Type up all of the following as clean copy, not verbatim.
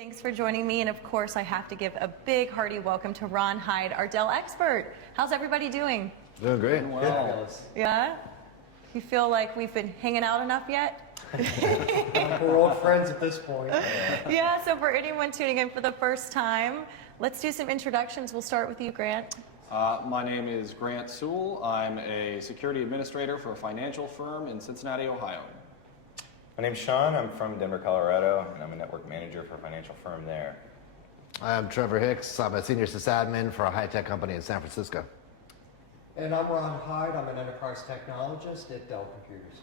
Thanks for joining me, and of course I have to give a big hearty welcome to Ron Hyde, our Dell expert. How's everybody doing? Doing great. Well, Yeah? You feel like we've been hanging out enough yet? we're old friends at this point. Yeah, so for anyone tuning in for the first time, let's do some introductions. We'll start with you, Grant. My name is Grant Sewell. I'm a security administrator for a financial firm in Cincinnati, Ohio. My name's Sean. I'm from Denver, Colorado, and I'm a network manager for a financial firm there. I'm Trevor Hicks. I'm a senior sysadmin for a high-tech company in San Francisco. And I'm Ron Hyde. I'm an enterprise technologist at Dell Computers.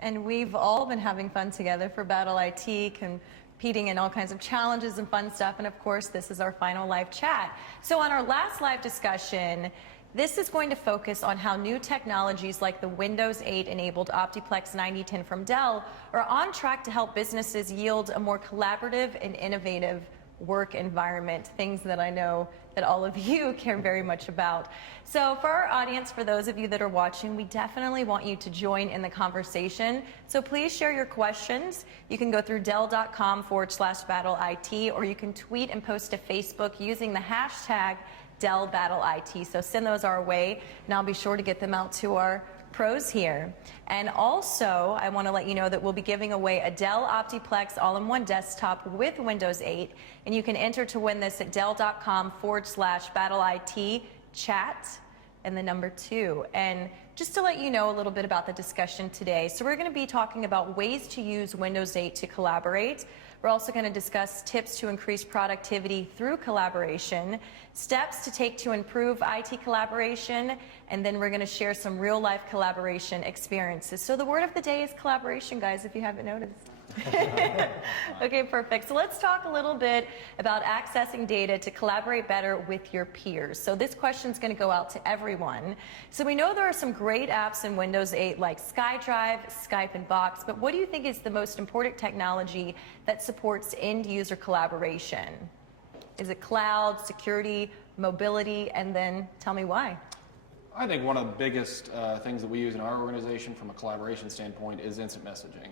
And we've all been having fun together for Battle IT, competing in all kinds of challenges and fun stuff. And of course, this is our final live chat. So on our last live discussion, this is going to focus on how new technologies like the Windows 8 enabled OptiPlex 9010 from Dell are on track to help businesses yield a more collaborative and innovative work environment, things that I know that all of you care very much about. So for our audience, for those of you that are watching, we definitely want you to join in the conversation. So please share your questions. You can go through dell.com/battleIT, or you can tweet and post to Facebook using the hashtag Dell Battle IT. So send those our way, and I'll be sure to get them out to our pros here. And also, I want to let you know that we'll be giving away a Dell OptiPlex all-in-one desktop with Windows 8, and you can enter to win this at dell.com/battleIT chat and the number 2. And just to let you know a little bit about the discussion today, so we're going to be talking about ways to use Windows 8 to collaborate. We're also going to discuss tips to increase productivity through collaboration, steps to take to improve IT collaboration, and then we're going to share some real-life collaboration experiences. So the word of the day is collaboration, guys, if you haven't noticed. Okay, perfect. So let's talk a little bit about accessing data to collaborate better with your peers. So this question is going to go out to everyone. So we know there are some great apps in Windows 8 like SkyDrive, Skype, and Box, but what do you think is the most important technology that supports end-user collaboration? Is it cloud, security, mobility, and then tell me why? I think one of the biggest things that we use in our organization from a collaboration standpoint is instant messaging.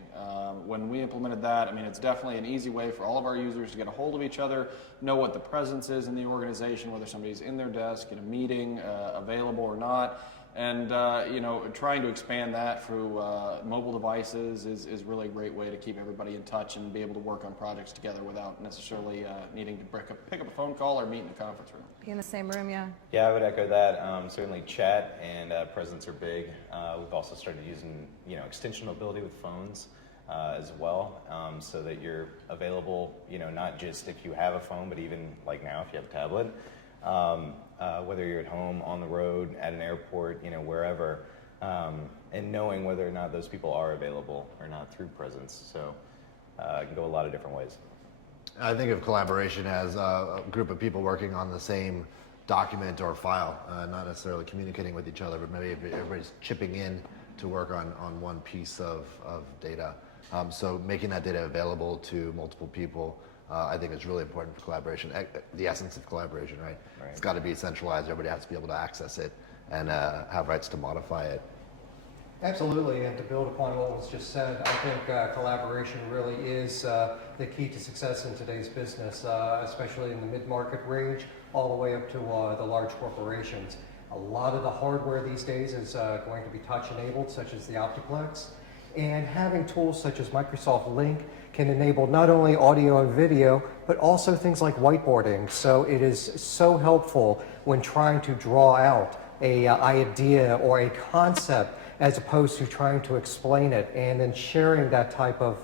When we implemented that, I mean, it's definitely an easy way for all of our users to get a hold of each other, know what the presence is in the organization, whether somebody's in their desk, in a meeting, available or not. And, you know, trying to expand that through mobile devices is really a great way to keep everybody in touch and be able to work on projects together without necessarily needing to pick up a phone call or meet in the conference room. Be in the same room, yeah. Yeah, I would echo that. Certainly chat and presence are big. We've also started using, extension mobility with phones as well, so that you're available, not just if you have a phone, but even like now if you have a tablet. Whether you're at home, on the road, at an airport, wherever, and knowing whether or not those people are available or not through presence. So it can go a lot of different ways. I think of collaboration as a group of people working on the same document or file, not necessarily communicating with each other, but maybe everybody's chipping in to work on one piece of data. So making that data available to multiple people, I think is really important for collaboration. The essence of collaboration, right? It's got to be centralized. Everybody has to be able to access it and have rights to modify it. Absolutely, and to build upon what was just said, I think collaboration really is the key to success in today's business, especially in the mid-market range, all the way up to the large corporations. A lot of the hardware these days is going to be touch-enabled, such as the OptiPlex, and having tools such as Microsoft Link can enable not only audio and video, but also things like whiteboarding. So it is so helpful when trying to draw out an idea or a concept as opposed to trying to explain it, and then sharing that type of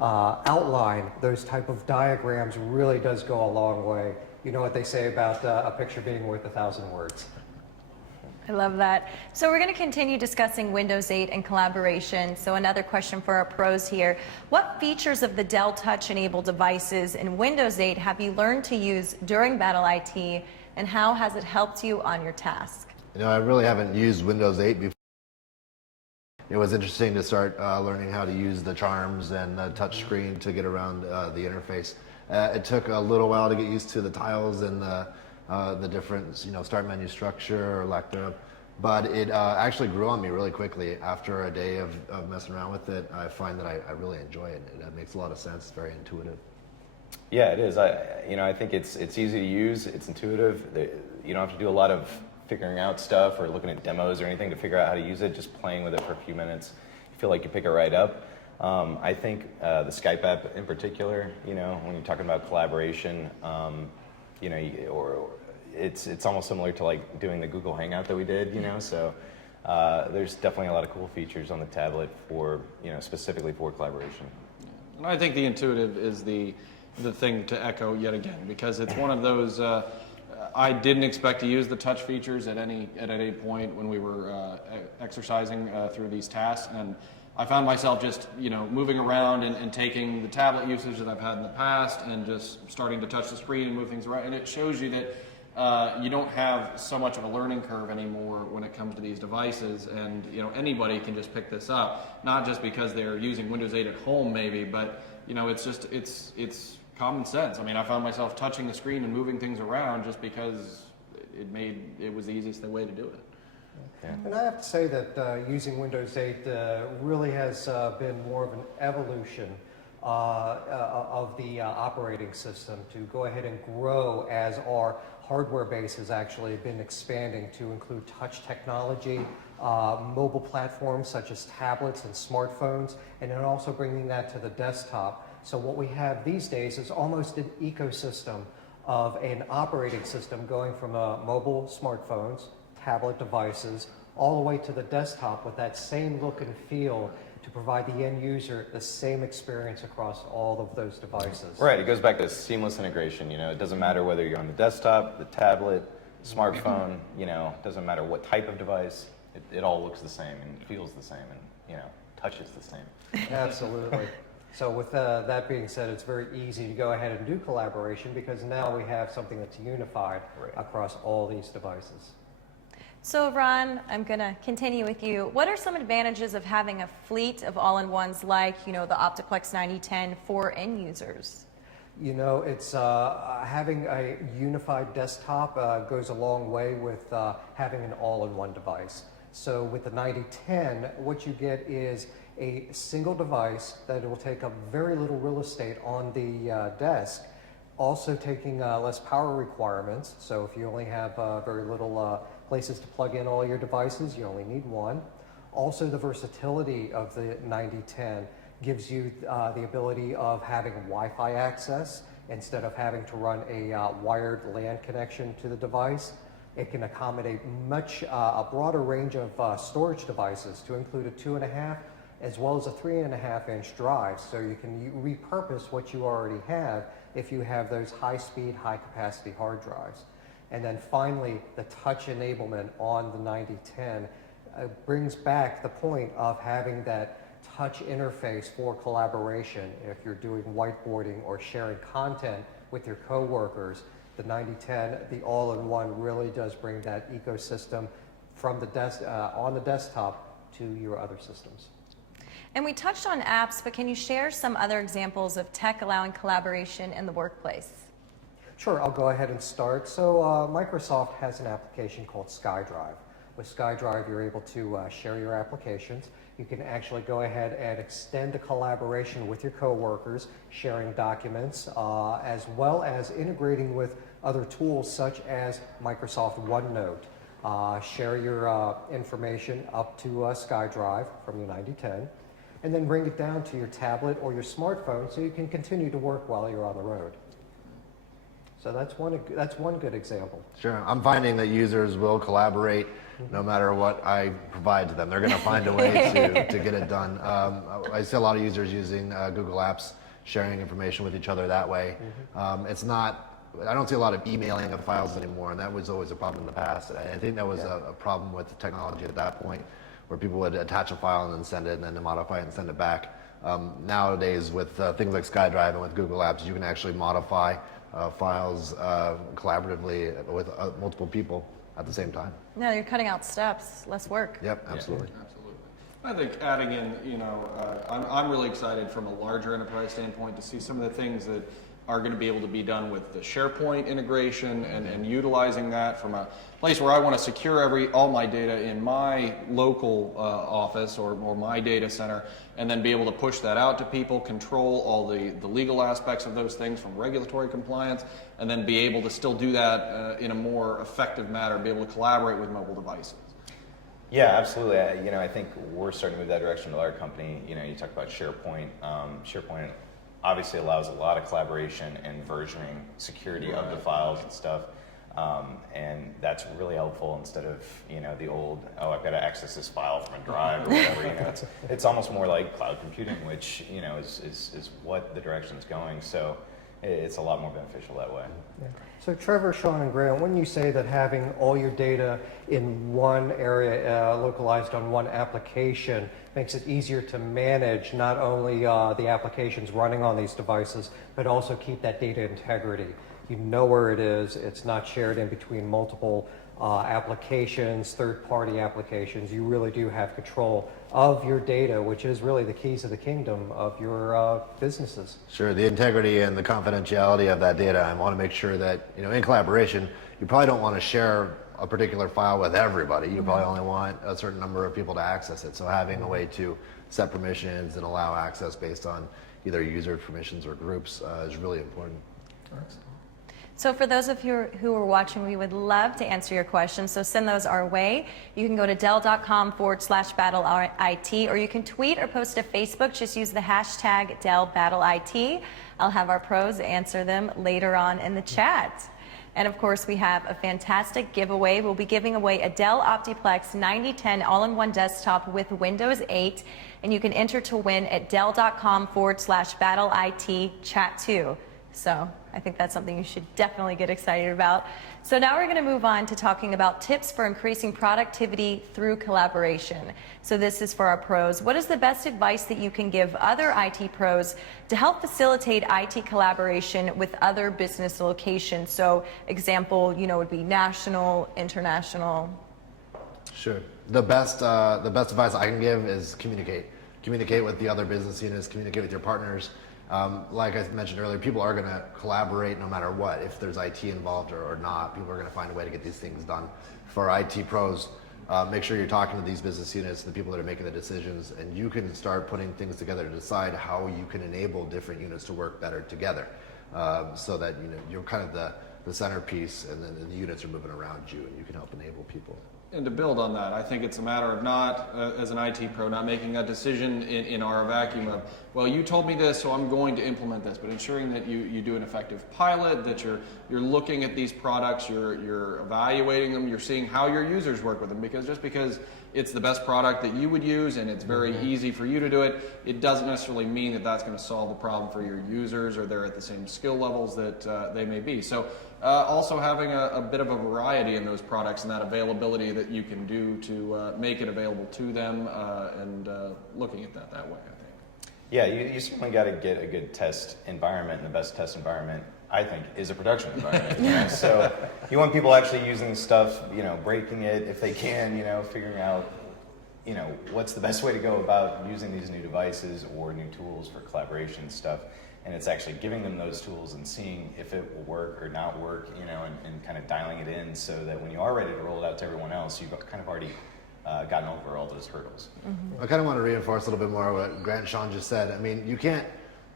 outline, those type of diagrams really does go a long way. You know what they say about a picture being worth 1,000 words. I love that. So we're going to continue discussing Windows 8 and collaboration. So another question for our pros here. What features of the Dell touch-enabled devices in Windows 8 have you learned to use during Battle IT, and how has it helped you on your task? I really haven't used Windows 8 before. It was interesting to start learning how to use the charms and the touch screen to get around the interface. It took a little while to get used to the tiles and the different, start menu structure or lack thereof. But it actually grew on me really quickly. After a day of messing around with it, I find that I really enjoy it. It makes a lot of sense. It's very intuitive. Yeah, it is. I think it's easy to use. It's intuitive. You don't have to do a lot of figuring out stuff or looking at demos or anything to figure out how to use it. Just playing with it for a few minutes, you feel like you pick it right up. I think the Skype app in particular, when you're talking about collaboration, or it's almost similar to like doing the Google Hangout that we did, So there's definitely a lot of cool features on the tablet for, specifically for collaboration. And I think the intuitive is the thing to echo yet again, because it's one of those. I didn't expect to use the touch features at any point when we were exercising through these tasks, and I found myself just moving around and taking the tablet usage that I've had in the past and just starting to touch the screen and move things around, and it shows you that you don't have so much of a learning curve anymore when it comes to these devices, and anybody can just pick this up, not just because they're using Windows 8 at home maybe, but it's common sense. I mean, I found myself touching the screen and moving things around just because it was the easiest way to do it. Yeah. And I have to say that using Windows 8 really has been more of an evolution of the operating system to go ahead and grow as our hardware base has actually been expanding to include touch technology, mobile platforms such as tablets and smartphones, and then also bringing that to the desktop. So what we have these days is almost an ecosystem of an operating system going from mobile smartphones, tablet devices, all the way to the desktop with that same look and feel to provide the end user the same experience across all of those devices. Right, it goes back to seamless integration. It doesn't matter whether you're on the desktop, the tablet, smartphone, it doesn't matter what type of device, it all looks the same and feels the same and, touches the same. Absolutely. So with that being said, it's very easy to go ahead and do collaboration because now we have something that's unified across all these devices. So Ron, I'm going to continue with you. What are some advantages of having a fleet of all-in-ones like, the Optiplex 9010 for end users? It's having a unified desktop goes a long way with having an all-in-one device. So with the 9010, what you get is a single device that will take up very little real estate on the desk, also taking less power requirements. So if you only have very little places to plug in all your devices, you only need one. Also, the versatility of the 9010 gives you the ability of having Wi-Fi access instead of having to run a wired LAN connection to the device. It can accommodate a broader range of storage devices to include a 2.5 as well as a 3.5-inch drive, so you can repurpose what you already have if you have those high-speed, high-capacity hard drives. And then finally, the touch enablement on the 9010 brings back the point of having that touch interface for collaboration. If you're doing whiteboarding or sharing content with your coworkers, the 9010, the all-in-one, really does bring that ecosystem from the on the desktop to your other systems. And we touched on apps, but can you share some other examples of tech allowing collaboration in the workplace? Sure, I'll go ahead and start. So Microsoft has an application called SkyDrive. With SkyDrive, you're able to share your applications. You can actually go ahead and extend the collaboration with your coworkers, sharing documents, as well as integrating with other tools such as Microsoft OneNote. Share your information up to SkyDrive from your 9010, and then bring it down to your tablet or your smartphone so you can continue to work while you're on the road. So that's one good example. Sure. I'm finding that users will collaborate no matter what I provide to them. They're going to find a way to get it done. I see a lot of users using Google Apps, sharing information with each other that way. I don't see a lot of emailing of files anymore, and that was always a problem in the past. I think that was a problem with the technology at that point, where people would attach a file and then send it, and then modify it and send it back. Nowadays, with things like SkyDrive and with Google Apps, you can actually modify files collaboratively with multiple people at the same time. No, you're cutting out steps, less work. Yep, absolutely. Yeah, absolutely. I think adding in, I'm really excited from a larger enterprise standpoint to see some of the things that are going to be able to be done with the SharePoint integration and utilizing that from a place where I want to secure all my data in my local office or my data center, and then be able to push that out to people, control all the legal aspects of those things from regulatory compliance, and then be able to still do that in a more effective manner, be able to collaborate with mobile devices. Yeah, absolutely. I think we're starting to move that direction with our company. You talk about SharePoint. SharePoint obviously allows a lot of collaboration and versioning, security of the files and stuff. And that's really helpful instead of, the old, I've got to access this file from a drive or whatever. It's almost more like cloud computing, which, is what the direction's going. So it's a lot more beneficial that way. Yeah. So Trevor, Sean, and Graham, when you say that having all your data in one area, localized on one application, makes it easier to manage not only the applications running on these devices, but also keep that data integrity. You know where it is. It's not shared in between multiple applications, third-party applications. You really do have control of your data, which is really the keys of the kingdom of your businesses. Sure, the integrity and the confidentiality of that data. I want to make sure that, in collaboration, you probably don't want to share a particular file with everybody. You probably only want a certain number of people to access it. So having a way to set permissions and allow access based on either user permissions or groups is really important. So for those of you who are watching, we would love to answer your questions. So send those our way. You can go to dell.com/BattleIT, or you can tweet or post to Facebook. Just use the hashtag DellBattleIT. I'll have our pros answer them later on in the chat. And of course, we have a fantastic giveaway. We'll be giving away a Dell Optiplex 9010 all-in-one desktop with Windows 8. And you can enter to win at dell.com/BattleIT chat 2. So I think that's something you should definitely get excited about. So now we're going to move on to talking about tips for increasing productivity through collaboration. So this is for our pros. What is the best advice that you can give other IT pros to help facilitate IT collaboration with other business locations? So example, would be national, international. Sure. The best advice I can give is communicate. Communicate with the other business units, communicate with your partners. Like I mentioned earlier, people are going to collaborate no matter what. If there's IT involved or not, people are going to find a way to get these things done. For IT pros, make sure you're talking to these business units, the people that are making the decisions, and you can start putting things together to decide how you can enable different units to work better together, so that you're kind of the centerpiece, and then the units are moving around you, and you can help enable people. And to build on that, I think it's a matter of not, as an IT pro, not making a decision in our vacuum of, well, you told me this, so I'm going to implement this, but ensuring that you do an effective pilot, that you're looking at these products, you're evaluating them, you're seeing how your users work with them, because just because it's the best product that you would use and it's very easy for you to do it, it doesn't necessarily mean that that's going to solve the problem for your users, or they're at the same skill levels that they may be. So also having a bit of a variety in those products and that availability that you can do to make it available to them, and looking at that way, I think. Yeah, you certainly got to get a good test environment, and the best test environment, I think, is a production environment. So you want people actually using stuff, breaking it if they can, figuring out, what's the best way to go about using these new devices or new tools for collaboration stuff. And it's actually giving them those tools and seeing if it will work or not work, and kind of dialing it in so that when you are ready to roll it out to everyone else, you've kind of already gotten over all those hurdles. I kind of want to reinforce a little bit more what Grant and Sean just said. I mean, you can't,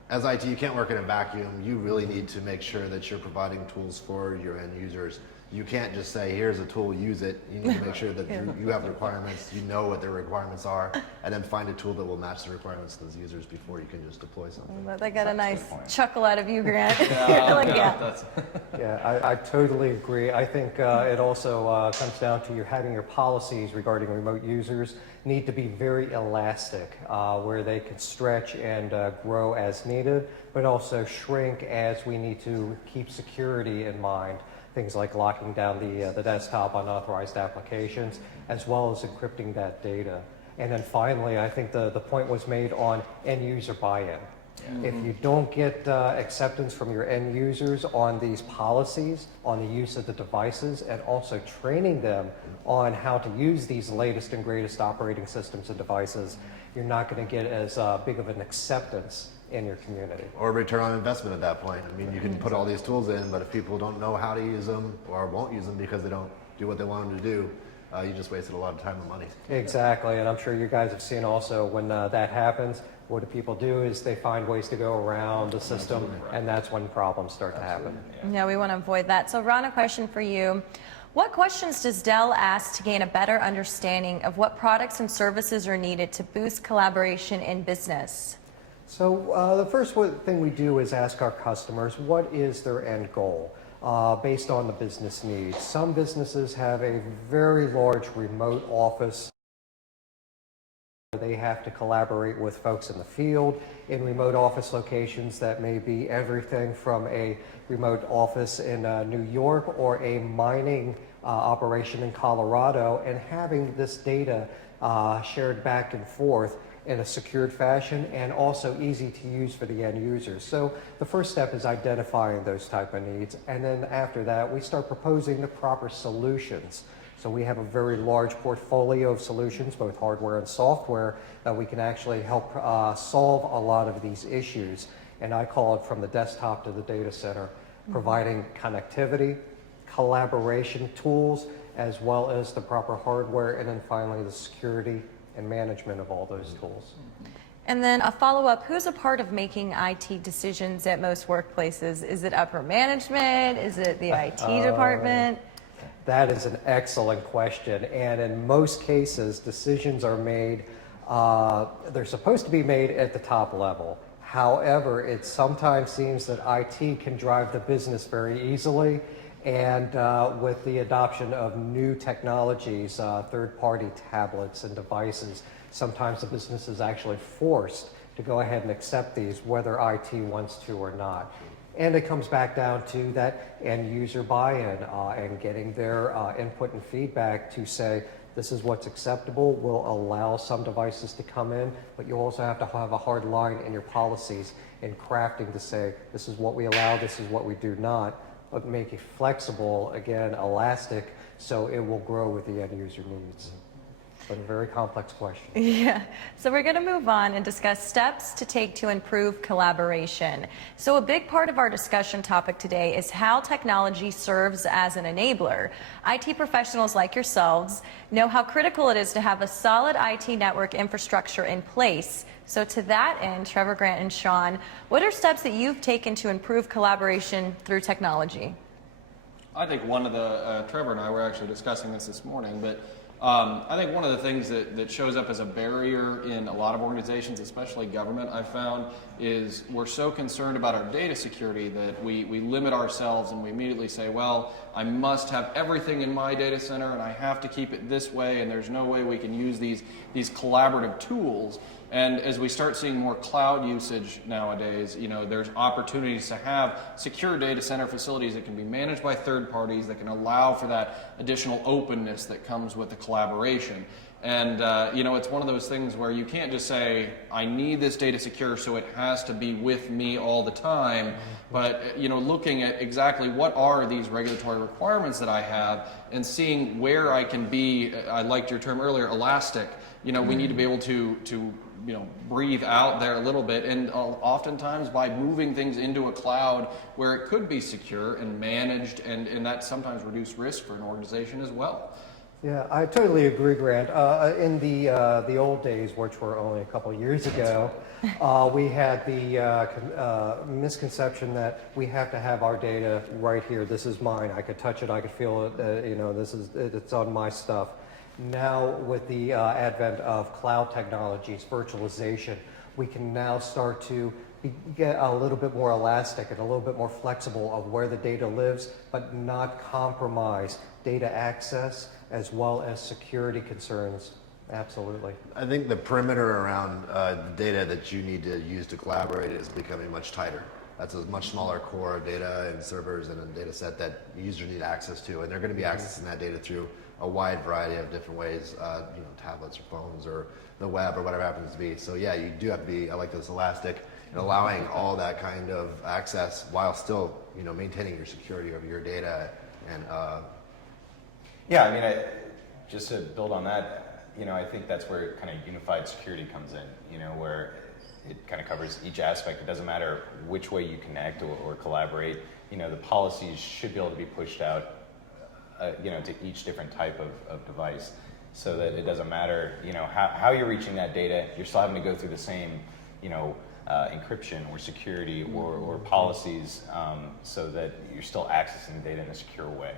as IT, you can't work in a vacuum. You really need to make sure that you're providing tools for your end users. You can't just say, here's a tool, use it. You need to make sure that you have requirements, you know what their requirements are, and then find a tool that will match the requirements of those users before you can just deploy something. I got a nice chuckle out of you, Grant. Yeah, I totally agree. I think it also comes down to having your policies regarding remote users need to be very elastic, where they can stretch and grow as needed, but also shrink as we need to keep security in mind. Things like locking down the desktop unauthorized applications, as well as encrypting that data. And then finally, I think the point was made on end user buy-in. If you don't get acceptance from your end users on these policies, on the use of the devices, and also training them on how to use these latest and greatest operating systems and devices, you're not going to get as big of an acceptance in your community. Or return on investment at that point. I mean, you can put all these tools in, but if people don't know how to use them or won't use them because they don't do what they want them to do, you just wasted a lot of time and money. Exactly, and I'm sure you guys have seen also when that happens, what do people do is they find ways to go around the system, and that's when problems start to happen. Yeah, we want to avoid that. So Ron, a question for you. What questions does Dell ask to gain a better understanding of what products and services are needed to boost collaboration in business? So the first thing we do is ask our customers, what is their end goal based on the business needs? Some businesses have a very large remote office. They have to collaborate with folks in the field in remote office locations that may be everything from a remote office in New York or a mining operation in Colorado, and having this data shared back and forth in a secured fashion and also easy to use for the end users. So the first step is identifying those type of needs, and then after that we start proposing the proper solutions. So we have a very large portfolio of solutions, both hardware and software, that we can actually help solve a lot of these issues. And I call it from the desktop to the data center, providing connectivity, collaboration tools, as well as the proper hardware, and then finally the security and management of all those tools. And then a follow-up, who's a part of making IT decisions at most workplaces? Is it upper management? Is it the IT department? That is an excellent question, and in most cases, decisions are made, they're supposed to be made at the top level. However, it sometimes seems that IT can drive the business very easily, and with the adoption of new technologies, third-party tablets and devices, sometimes the business is actually forced to go ahead and accept these, whether IT wants to or not. And it comes back down to that end user buy-in and getting their input and feedback to say, this is what's acceptable. We'll allow some devices to come in, but you also have to have a hard line in your policies in crafting to say, this is what we allow, this is what we do not, but make it flexible, again, elastic, so it will grow with the end user needs. But a very complex question. Yeah, so we're going to move on and discuss steps to take to improve collaboration. So a big part of our discussion topic today is how technology serves as an enabler. IT professionals like yourselves know how critical it is to have a solid IT network infrastructure in place. So to that end, Trevor, Grant, and Sean, what are steps that you've taken to improve collaboration through technology? I think one of the, Trevor and I were actually discussing this morning, but I think one of the things that shows up as a barrier in a lot of organizations, especially government, I've found, is we're so concerned about our data security that we limit ourselves and we immediately say, well, I must have everything in my data center and I have to keep it this way, and there's no way we can use these collaborative tools. And as we start seeing more cloud usage nowadays, there's opportunities to have secure data center facilities that can be managed by third parties that can allow for that additional openness that comes with the collaboration. And it's one of those things where you can't just say, I need this data secure so it has to be with me all the time. But looking at exactly what are these regulatory requirements that I have and seeing where I can be, I liked your term earlier, elastic. We need to be able to breathe out there a little bit, and oftentimes by moving things into a cloud where it could be secure and managed, and that sometimes reduce risk for an organization as well. Yeah, I totally agree, Grant. In the old days, which were only a couple of years ago, we had the misconception that we have to have our data right here. This is mine. I could touch it. I could feel it. It's on my stuff. Now, with the advent of cloud technologies, virtualization, we can now start to get a little bit more elastic and a little bit more flexible of where the data lives, but not compromise data access as well as security concerns. Absolutely. I think the perimeter around the data that you need to use to collaborate is becoming much tighter. That's a much smaller core of data and servers and a data set that users need access to, and they're going to be accessing that data through a wide variety of different ways, tablets or phones or the web or whatever happens to be. So yeah, you do have to be, I like this, elastic and allowing all that kind of access while still, maintaining your security over your data. And just to build on that, I think that's where kind of unified security comes in, where it kind of covers each aspect. It doesn't matter which way you connect or collaborate. The policies should be able to be pushed out, to each different type of device, so that it doesn't matter, how you're reaching that data. You're still having to go through the same, encryption or security or policies, so that you're still accessing data in a secure way.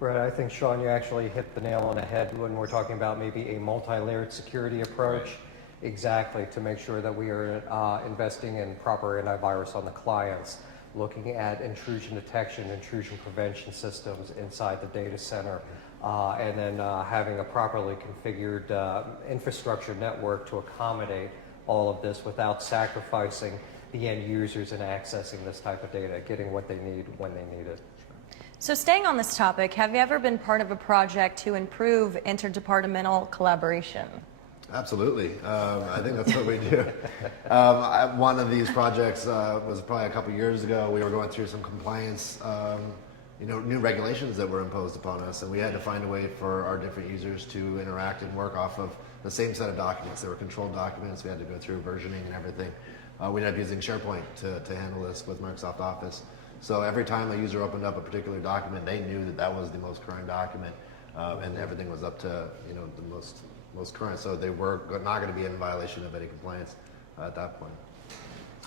Right, I think, Sean, you actually hit the nail on the head when we're talking about maybe a multi-layered security approach. Right. Exactly, to make sure that we are investing in proper antivirus on the clients, looking at intrusion detection, intrusion prevention systems inside the data center, and then having a properly configured infrastructure network to accommodate all of this without sacrificing the end users in accessing this type of data, getting what they need when they need it. So staying on this topic, have you ever been part of a project to improve interdepartmental collaboration? Absolutely. I think that's what we do. One of these projects was probably a couple years ago. We were going through some compliance, new regulations that were imposed upon us, and we had to find a way for our different users to interact and work off of the same set of documents. They were controlled documents. We had to go through versioning and everything. We ended up using SharePoint to handle this with Microsoft Office. So every time a user opened up a particular document, they knew that that was the most current document, and everything was up to the most current. So they were not going to be in violation of any compliance at that point.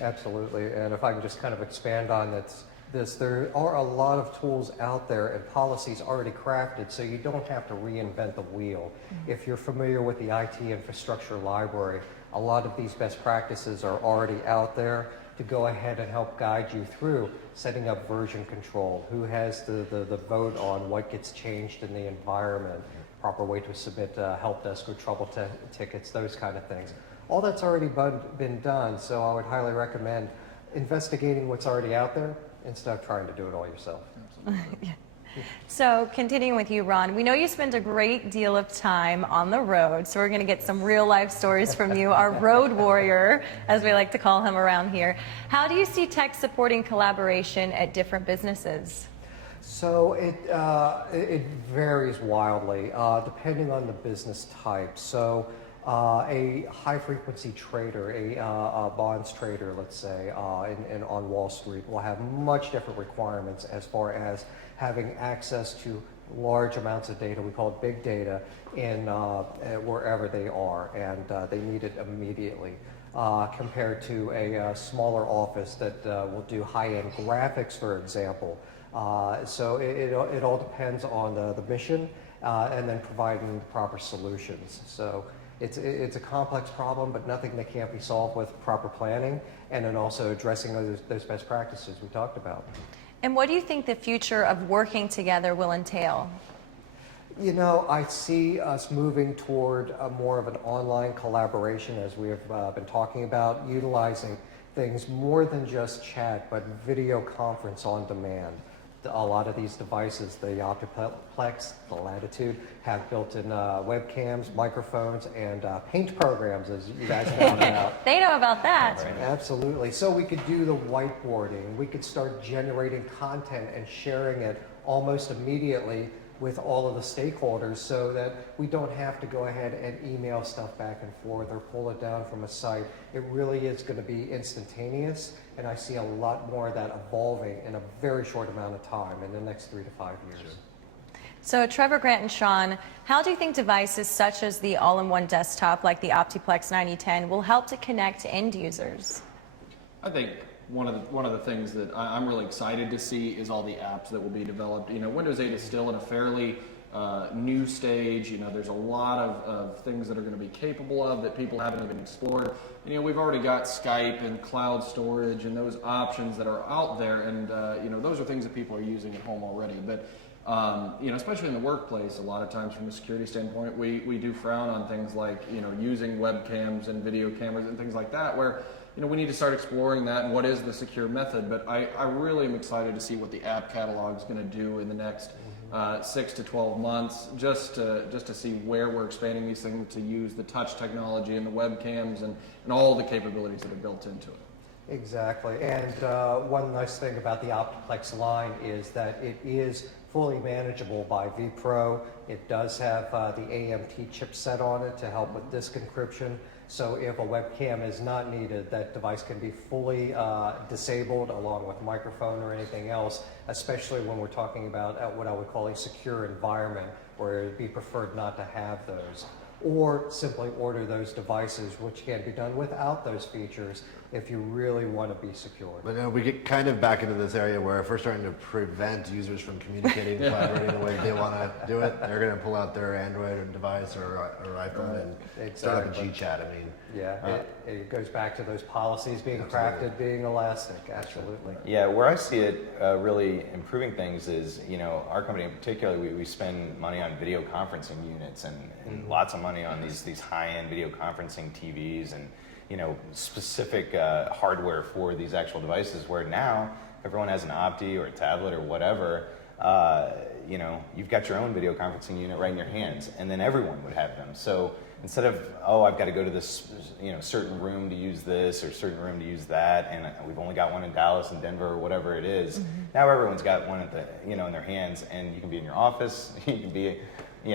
Absolutely, and if I can just kind of expand on this, there are a lot of tools out there and policies already crafted, so you don't have to reinvent the wheel. If you're familiar with the IT infrastructure library, a lot of these best practices are already out there to go ahead and help guide you through setting up version control, who has the vote on what gets changed in the environment, proper way to submit help desk or trouble tickets, those kind of things. All that's already been done, so I would highly recommend investigating what's already out there instead of trying to do it all yourself. Yeah. So continuing with you, Ron, we know you spend a great deal of time on the road, so we're going to get some real life stories from you, our road warrior, as we like to call him around here. How do you see tech supporting collaboration at different businesses? So it varies wildly depending on the business type. So a high-frequency trader, a bonds trader, let's say, on Wall Street, will have much different requirements as far as having access to large amounts of data. We call it big data in wherever they are, and they need it immediately. Compared to a smaller office that will do high-end graphics, for example. So it all depends on the mission and then providing proper solutions. So it's a complex problem, but nothing that can't be solved with proper planning and then also addressing those best practices we talked about. And what do you think the future of working together will entail? I see us moving toward more of an online collaboration, as we have been talking about, utilizing things more than just chat, but video conference on demand. A lot of these devices, the Optiplex, the Latitude, have built-in webcams, microphones, and paint programs, as you guys know about. They know about that. Right. Absolutely. So we could do the whiteboarding. We could start generating content and sharing it almost immediately with all of the stakeholders so that we don't have to go ahead and email stuff back and forth or pull it down from a site. It really is going to be instantaneous, and I see a lot more of that evolving in a very short amount of time in the next 3 to 5 years. Sure. So Trevor, Grant, and Sean, how do you think devices such as the all-in-one desktop like the Optiplex 9010 will help to connect end users? I think one of the things that I'm really excited to see is all the apps that will be developed. Windows 8 is still in a fairly new stage. There's a lot of things that are going to be capable of that people haven't even explored. We've already got Skype and cloud storage and those options that are out there, and those are things that people are using at home already. But especially in the workplace, a lot of times from a security standpoint, we do frown on things like using webcams and video cameras and things like that, where we need to start exploring that and what is the secure method. But I really am excited to see what the app catalog is going to do in the next 6 to 12 months, just to see where we're expanding these things to use the touch technology and the webcams and all the capabilities that are built into it. Exactly, and one nice thing about the Optiplex line is that it is fully manageable by vPro. It does have the AMT chipset on it to help with disk encryption, So if a webcam is not needed, that device can be fully disabled along with microphone or anything else, especially when we're talking about what I would call a secure environment where it would be preferred not to have those. Or simply order those devices, which can be done without those features if you really want to be secure. But we get kind of back into this area where if we're starting to prevent users from communicating, collaborating the way they want to do it, they're going to pull out their Android device or iPhone and start up a G-Chat. I mean, yeah, it goes back to those policies being crafted, being elastic. Absolutely. Yeah, where I see it really improving things is, our company in particular, we spend money on video conferencing units and lots of money on these high-end video conferencing TVs and specific hardware for these actual devices, where now everyone has an Opti or a tablet or whatever. You've got your own video conferencing unit right in your hands, and then everyone would have them. So instead of, I've got to go to this certain room to use this or certain room to use that, and we've only got one in Dallas and Denver or whatever it is, now everyone's got one at the in their hands, and you can be in your office, you can be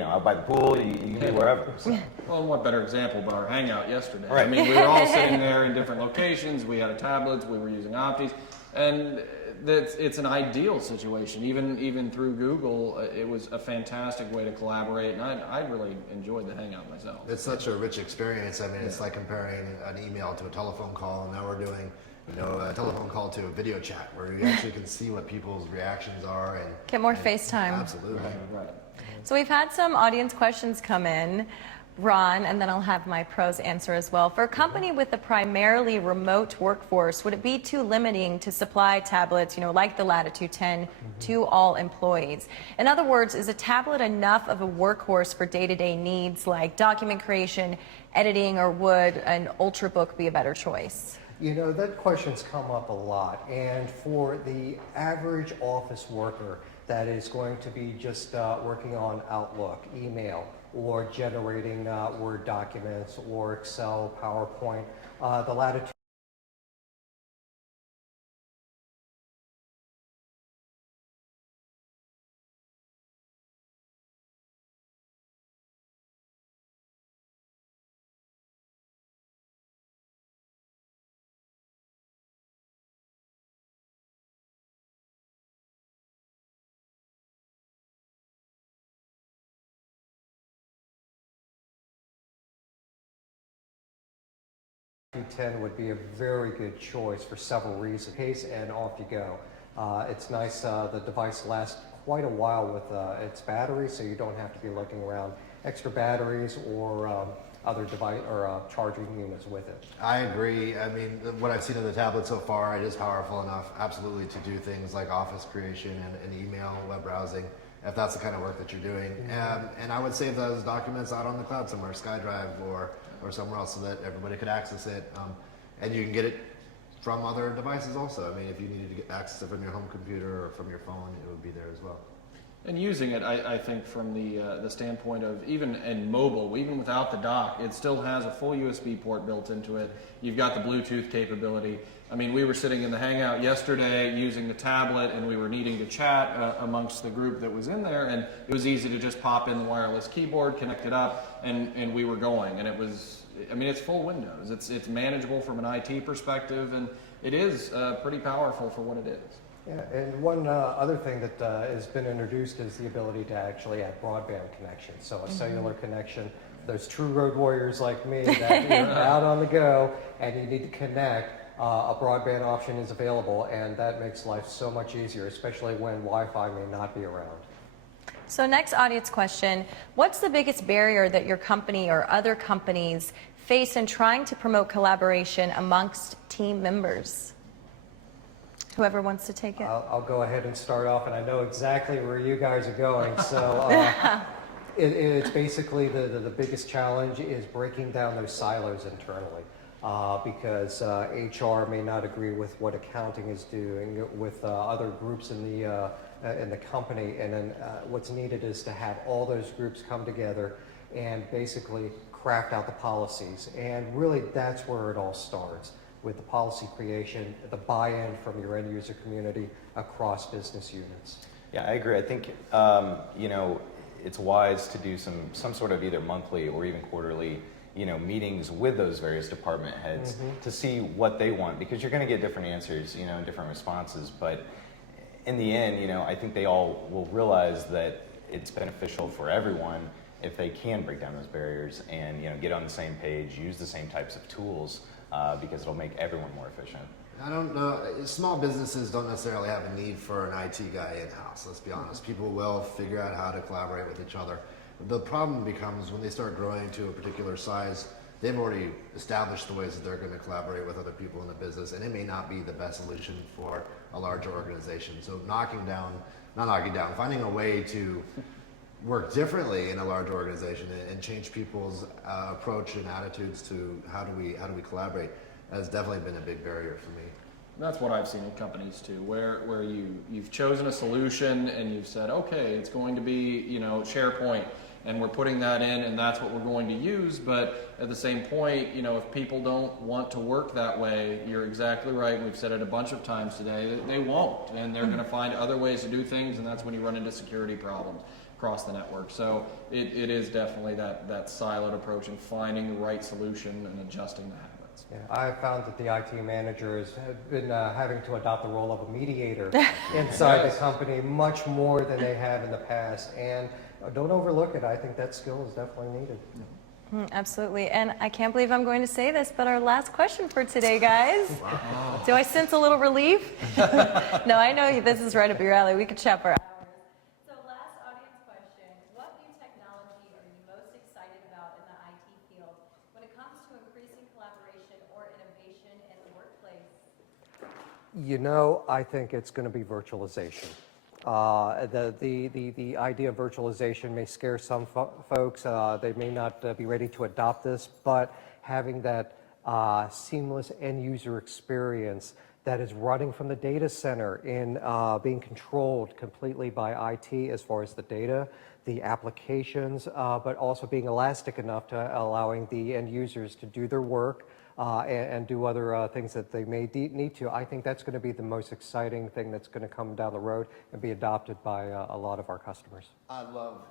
out by the pool, you can be wherever. So. Well, and what better example but our hangout yesterday? Right. I mean, we were all sitting there in different locations. We had tablets. We were using Optis, and it's an ideal situation. Even through Google, it was a fantastic way to collaborate, and I really enjoyed the hangout myself. it's such a rich experience. I mean, it's like comparing an email to a telephone call, and now we're doing a telephone call to a video chat where you actually can see what people's reactions are and Get more FaceTime. Absolutely. Right. So we've had some audience questions come in, Ron, and then I'll have my pros answer as well. For a company with a primarily remote workforce, would it be too limiting to supply tablets, like the Latitude 10, to all employees? In other words, is a tablet enough of a workhorse for day-to-day needs like document creation, editing, or would an Ultrabook be a better choice? That question's come up a lot, and for the average office worker that is going to be just working on Outlook, email, or generating Word documents or Excel, PowerPoint, the Latitude U10 would be a very good choice for several reasons. Case and off you go. It's nice, the device lasts quite a while with its battery, so you don't have to be looking around extra batteries or other device or charging units with it. I agree. I mean, what I've seen of the tablet so far, it is powerful enough, absolutely, to do things like office creation and email, web browsing, if that's the kind of work that you're doing. And I would save those documents out on the cloud somewhere, SkyDrive or somewhere else, so that everybody could access it. And you can get it from other devices also. I mean, if you needed to get access it from your home computer or from your phone, it would be there as well. And using it, I think from the standpoint of even in mobile, even without the dock, it still has a full USB port built into it. You've got the Bluetooth capability. I mean, we were sitting in the Hangout yesterday using the tablet, and we were needing to chat amongst the group that was in there, and it was easy to just pop in the wireless keyboard, connect it up, and we were going. And it was, I mean, it's full Windows. It's manageable from an IT perspective, and it is pretty powerful for what it is. Yeah, and one other thing that has been introduced is the ability to actually add broadband connection. So a cellular connection, those true road warriors like me that you're out on the go and you need to connect, a broadband option is available, and that makes life so much easier, especially when Wi-Fi may not be around. So next audience question, what's the biggest barrier that your company or other companies face in trying to promote collaboration amongst team members? Whoever wants to take it. I'll go ahead and start off, and I know exactly where you guys are going. So it's basically the biggest challenge is breaking down those silos internally, because HR may not agree with what accounting is doing with other groups in the company, and then what's needed is to have all those groups come together and basically craft out the policies, and really that's where it all starts, with the policy creation, the buy-in from your end user community across business units. Yeah, I agree. I think it's wise to do some sort of either monthly or even quarterly meetings with those various department heads to see what they want, because you're going to get different answers, and different responses. But in the end, I think they all will realize that it's beneficial for everyone if they can break down those barriers and get on the same page, use the same types of tools, because it'll make everyone more efficient. I don't know. Small businesses don't necessarily have a need for an IT guy in-house. Let's be honest. People will figure out how to collaborate with each other. The problem becomes when they start growing to a particular size, they've already established the ways that they're going to collaborate with other people in the business, and it may not be the best solution for a larger organization. So finding a way to work differently in a large organization and change people's approach and attitudes to how do we collaborate has definitely been a big barrier for me. That's what I've seen in companies too, where you've chosen a solution and you've said, okay, it's going to be SharePoint, and we're putting that in, and that's what we're going to use. But at the same point, if people don't want to work that way, you're exactly right. We've said it a bunch of times today that they won't, and they're going to find other ways to do things, and that's when you run into security problems across the network. So it is definitely that siloed approach and finding the right solution and adjusting the habits. Yeah, I found that the IT managers have been having to adopt the role of a mediator inside the company much more than they have in the past. And don't overlook it. I think that skill is definitely needed. Absolutely. And I can't believe I'm going to say this, but our last question for today, guys. Wow. Do I sense a little relief? No, I know this is right up your alley. We could chat for hours. So last audience question. What new technology are you most excited about in the IT field when it comes to increasing collaboration or innovation in the workplace? I think it's going to be virtualization. The idea of virtualization may scare some folks. They may not be ready to adopt this, but having that seamless end user experience that is running from the data center and being controlled completely by IT as far as the data, the applications, but also being elastic enough to allowing the end users to do their work and do other things that they may need to. I think that's going to be the most exciting thing that's going to come down the road and be adopted by a lot of our customers. I love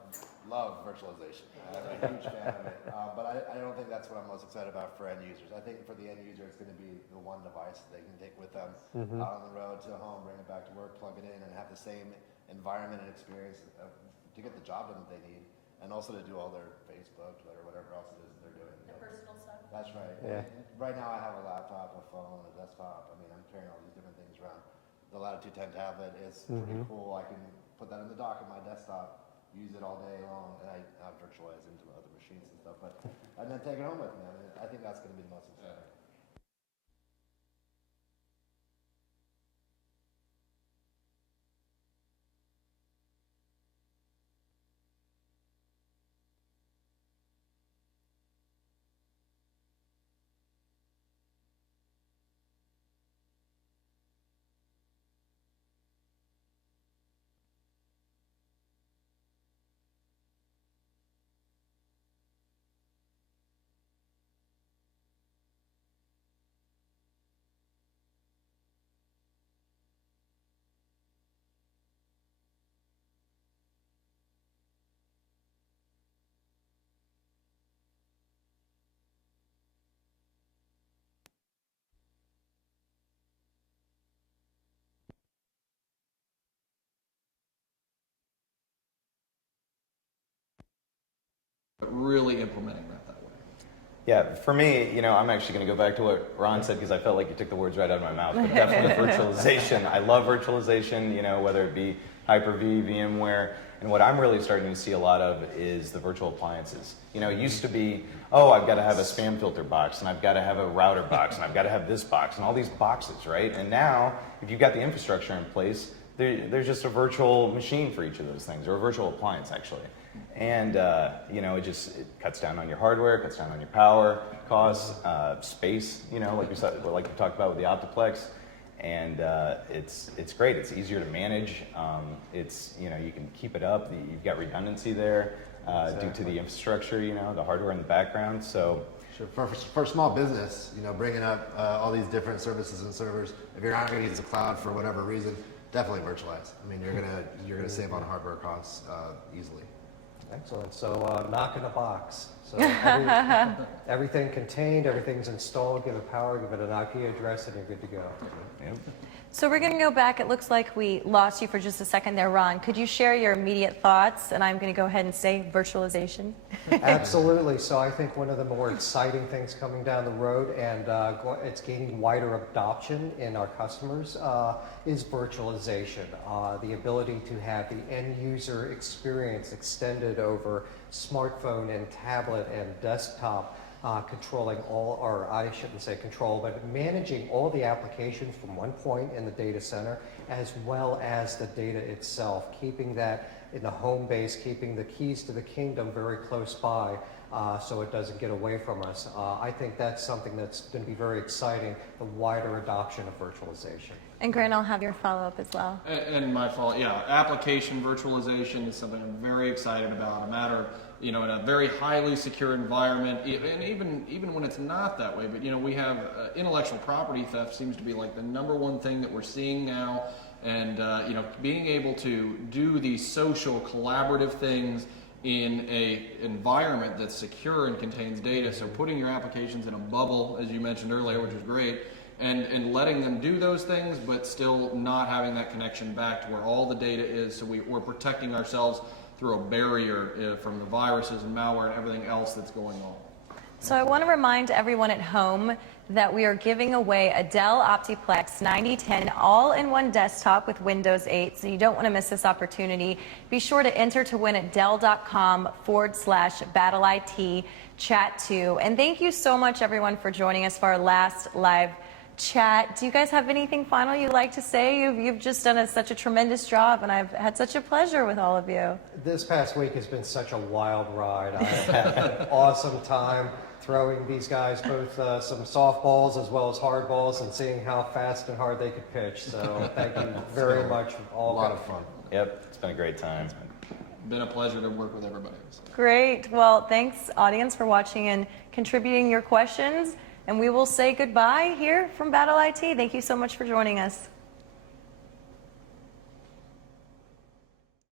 virtualization. I'm a huge fan of it, but I don't think that's what I'm most excited about for end users. I think for the end user, it's going to be the one device that they can take with them out on the road to home, bring it back to work, plug it in, and have the same environment and experience to get the job done that they need, and also to do all their Facebook, Twitter, whatever else it is that they're doing. The personal stuff. That's right. Yeah. Right now, I have a laptop, a phone, a desktop. I mean, I'm carrying all these different things around. The Latitude 10 tablet is pretty cool. I can put that in the dock of my desktop, use it all day long, and I virtualize into other machines and stuff. And then take it home with me. I mean, I think that's going to be the most exciting. But really implementing that way. Yeah, for me, I'm actually going to go back to what Ron said, because I felt like you took the words right out of my mouth. But definitely virtualization. I love virtualization, whether it be Hyper-V, VMware. And what I'm really starting to see a lot of is the virtual appliances. It used to be, I've got to have a spam filter box, and I've got to have a router box, and I've got to have this box, and all these boxes, right? And now, if you've got the infrastructure in place, there's just a virtual machine for each of those things, or a virtual appliance, actually. And, it cuts down on your hardware, cuts down on your power costs, space, like we talked about with the Optiplex. And it's great. It's easier to manage. You can keep it up. You've got redundancy there due to the infrastructure, the hardware in the background. So sure. For small business, bringing up all these different services and servers, if you're not going to use the cloud for whatever reason, definitely virtualize. I mean, you're gonna save on hardware costs easily. Excellent. So knock in a box. So everything contained, everything's installed, give it power, give it an IP address, and you're good to go. Yep. So we're going to go back. It looks like we lost you for just a second there, Ron. Could you share your immediate thoughts? And I'm going to go ahead and say virtualization. Absolutely. So I think one of the more exciting things coming down the road, and it's gaining wider adoption in our customers, is virtualization. The ability to have the end user experience extended over smartphone and tablet and desktop, controlling all, or I shouldn't say control, but managing all the applications from one point in the data center, as well as the data itself, keeping that in the home base, keeping the keys to the kingdom very close by, so it doesn't get away from us. I think that's something that's going to be very exciting, the wider adoption of virtualization. And Grant, I'll have your follow-up as well. And my fault, yeah. Application virtualization is something I'm very excited about. A matter of, in a very highly secure environment, and even when it's not that way. But we have intellectual property theft seems to be like the #1 thing that we're seeing now. And being able to do these social collaborative things in a environment that's secure and contains data. So putting your applications in a bubble, as you mentioned earlier, which is great. And letting them do those things, but still not having that connection back to where all the data is, so we're protecting ourselves through a barrier from the viruses and malware and everything else that's going on. So I want to remind everyone at home that we are giving away a Dell Optiplex 9010 all-in-one desktop with Windows 8, so you don't want to miss this opportunity. Be sure to enter to win at dell.com/BattleIT Chat 2. And thank you so much, everyone, for joining us for our last live chat. Do you guys have anything final you'd like to say? You've just done such a tremendous job, and I've had such a pleasure with all of you. This past week has been such a wild ride. I've had an awesome time throwing these guys both some softballs as well as hard balls and seeing how fast and hard they could pitch. So thank you very much. A lot of fun. Yep, it's been a great time. Been a pleasure to work with everybody. Great. Well, thanks, audience, for watching and contributing your questions. And we will say goodbye here from Battle IT. Thank you so much for joining us.